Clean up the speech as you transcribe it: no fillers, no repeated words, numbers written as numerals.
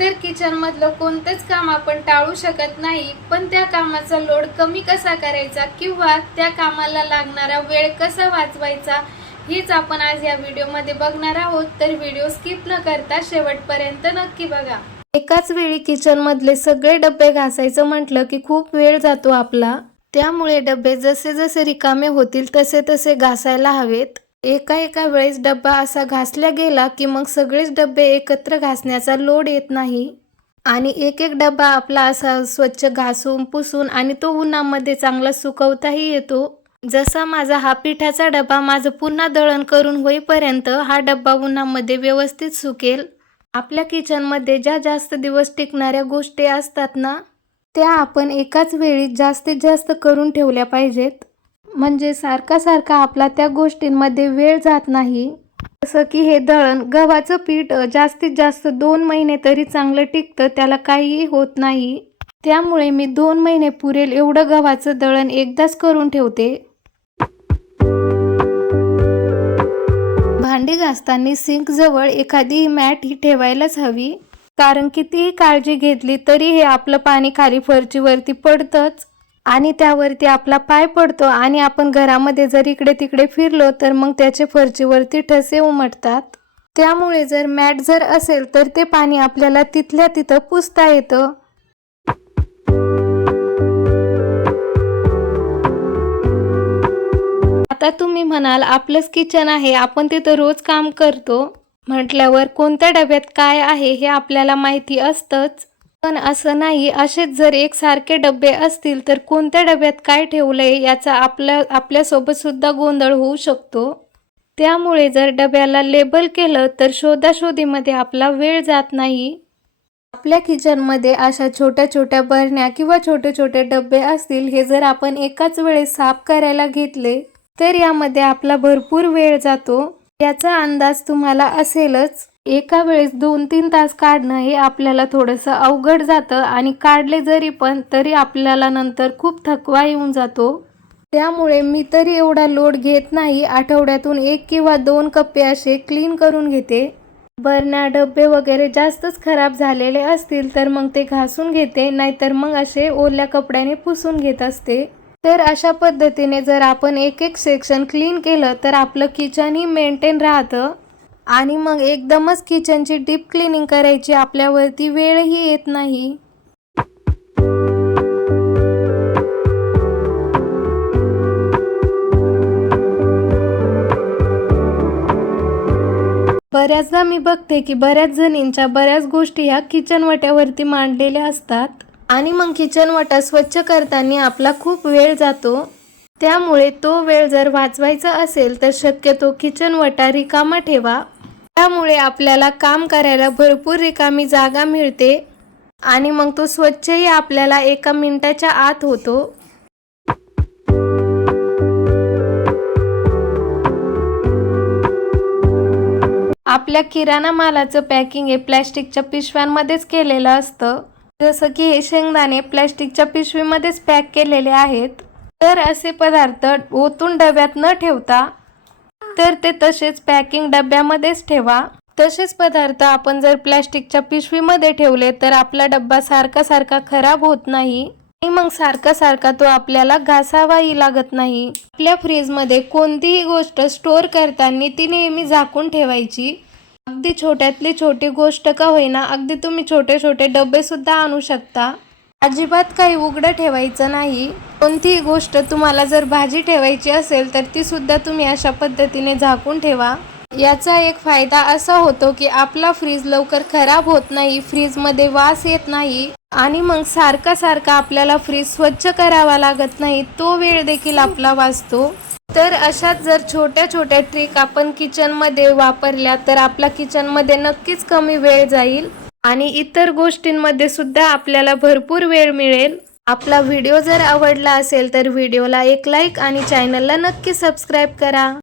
तर किचन मधलं कोणतेच काम आपण टाळू शकत नाही, पण त्या कामाचा लोड कमी कसा करायचा किंवा त्या कामाला लागणारा वेळ कसा वाचवायचा हीच आपण आज या व्हिडिओमध्ये बघणार आहोत। तर व्हिडिओ स्किप न करता शेवटपर्यंत नक्की बघा। एकाच वेळी किचन मधले सगळे डब्बे घासायचं म्हटलं की खूप वेळ जातो आपला, त्यामुळे डब्बे जसे जसे रिकामे होतील तसे तसे घासायला हवेत। एका वेळेस डब्बा असा घासला गेला की मग सगळेच डब्बे एकत्र घासण्याचा लोड येत नाही आणि एक एक डब्बा आपला असा स्वच्छ घासून पुसून आणि तो उन्हामध्ये चांगला सुकवताही येतो। जसा माझा हा पिठाचा डब्बा माझं पुन्हा दळण करून होईपर्यंत हा डब्बा उन्हामध्ये व्यवस्थित सुकेल। आपल्या किचनमध्ये ज्या जास्त दिवस टिकणाऱ्या गोष्टी असतात ना, त्या आपण एकाच वेळी जास्तीत जास्त करून ठेवल्या पाहिजेत, म्हणजे सारखा आपला त्या गोष्टींमध्ये वेळ जात नाही। जसं की हे दळण, गव्हाचं पीठ जास्तीत जास्त 2 महिने तरी चांगलं टिकतं, त्याला काहीही होत नाही। त्यामुळे मी 2 महिने पुरेल एवढं गव्हाचं दळण एकदाच करून ठेवते। भांडी घासताना सिंक जवळ एखादी मॅट ही ठेवायलाच हवी, कारण कितीही काळजी घेतली तरी हे आपलं पाणी खाली फरशीवरती पडतंच आणि त्यावरती आपला पाय पडतो आणि आपण घरामध्ये जर इकडे तिकडे फिरलो तर मग त्याचे फरशीवरती ठसे उमटतात। त्यामुळे जर मॅट जर असेल तर ते पाणी आपल्याला तिथल्या तिथं पुसता येतं। आता तुम्ही म्हणाल आपलंच किचन आहे, आपण तिथं रोज काम करतो म्हटल्यावर कोणत्या डब्यात काय आहे हे आपल्याला माहिती असतंच, पण असं नाही। असेच जर एकसारखे डबे असतील तर कोणत्या डब्यात काय ठेवलंय याचा आपल्यासोबत सुद्धा गोंधळ होऊ शकतो। त्यामुळे जर डब्याला लेबल केलं तर शोधाशोधीमध्ये आपला वेळ जात नाही। आपल्या किचनमध्ये अशा छोट्या छोट्या बरण्या किंवा छोटे छोटे डबे असतील, हे जर आपण एकाच वेळेस साफ करायला घेतले तर यामध्ये आपला भरपूर वेळ जातो। याचा अंदाज तुम्हाला असेलच। एका वेळेस 2-3 तास काढणं हे आपल्याला थोडंसं अवघड जातं आणि काढले जरी पण तरी आपल्याला नंतर खूप थकवा येऊन जातो। त्यामुळे मी तरी एवढा लोड घेत नाही, आठवड्यातून 1 किंवा 2 कप्पे असे क्लीन करून घेते। बरण्या डब्बे वगैरे जास्तच खराब झालेले असतील तर मग ते घासून घेते, नाहीतर मग असे ओल्या कपड्याने पुसून घेत असते। तर अशा पद्धतीने जर आपण एक एक सेक्शन क्लीन केलं तर आपलं किचनही मेंटेन राहतं आणि मग एकदमच किचनची डीप क्लीनिंग करायची आपल्यावरती वेळही येत नाही। बऱ्याचदा मी बघते की बऱ्याच जणींच्या बऱ्याच गोष्टी ह्या किचन वट्यावरती मांडलेल्या असतात आणि मग किचन वटा स्वच्छ करताना आपला खूप वेळ जातो। त्यामुळे तो वेळ जर वाचवायचा असेल तर शक्यतो किचन वटा रिकामा ठेवा। त्यामुळे आपल्याला काम करायला भरपूर रिकामी जागा मिळते आणि मग तो स्वच्छही आपल्याला 1 मिनिटाच्या आत होतो। आपल्या किराणा मालाचं पॅकिंग हे प्लॅस्टिकच्या पिशव्यांमध्येच केलेलं असतं, जसं की हे शेंगदाणे प्लॅस्टिकच्या पिशवीमध्येच पॅक केलेले आहेत। तर असे पदार्थ ओतून डब्यात न ठेवता तर ते तसेच पॅकिंग डब्यामध्येच ठेवा। तसेच पदार्थ आपण जर प्लॅस्टिकच्या पिशवीमध्ये ठेवले तर आपला डब्बा सारखा खराब होत नाही आणि मग सारखा तो आपल्याला घासावाही लागत नाही। आपल्या फ्रीजमध्ये कोणतीही गोष्ट स्टोअर करताना ती नेहमी झाकून ठेवायची। अगदी छोट्यातली छोटी गोष्ट का होईना, अगदी तुम्ही छोटे छोटे डबे सुद्धा आणू शकता। अजिबात काही उघडं ठेवायचं नाही। कोणतीही गोष्ट तुम्हाला जर भाजी ठेवायची असेल तर ती सुद्धा तुम्ही अशा पद्धतीने झाकून ठेवा। याचा एक फायदा असा होतो की आपला फ्रीज लवकर खराब होत नाही, फ्रीजमध्ये वास येत नाही आणि मग सारखा आपल्याला फ्रीज स्वच्छ करावा लागत नाही, तो वेळ देखील आपला वाचतो। तर अशाच जर छोट्या छोट्या ट्रिक आपण किचनमध्ये वापरल्या तर आपला किचनमध्ये नक्कीच कमी वेळ जाईल आणि इतर गोष्टींमध्ये सुद्धा आपल्याला भरपूर वेळ मिळेल। आपला व्हिडिओ जर आवडला असेल तर व्हिडिओला एक लाईक आणि चॅनलला नक्की सबस्क्राईब करा।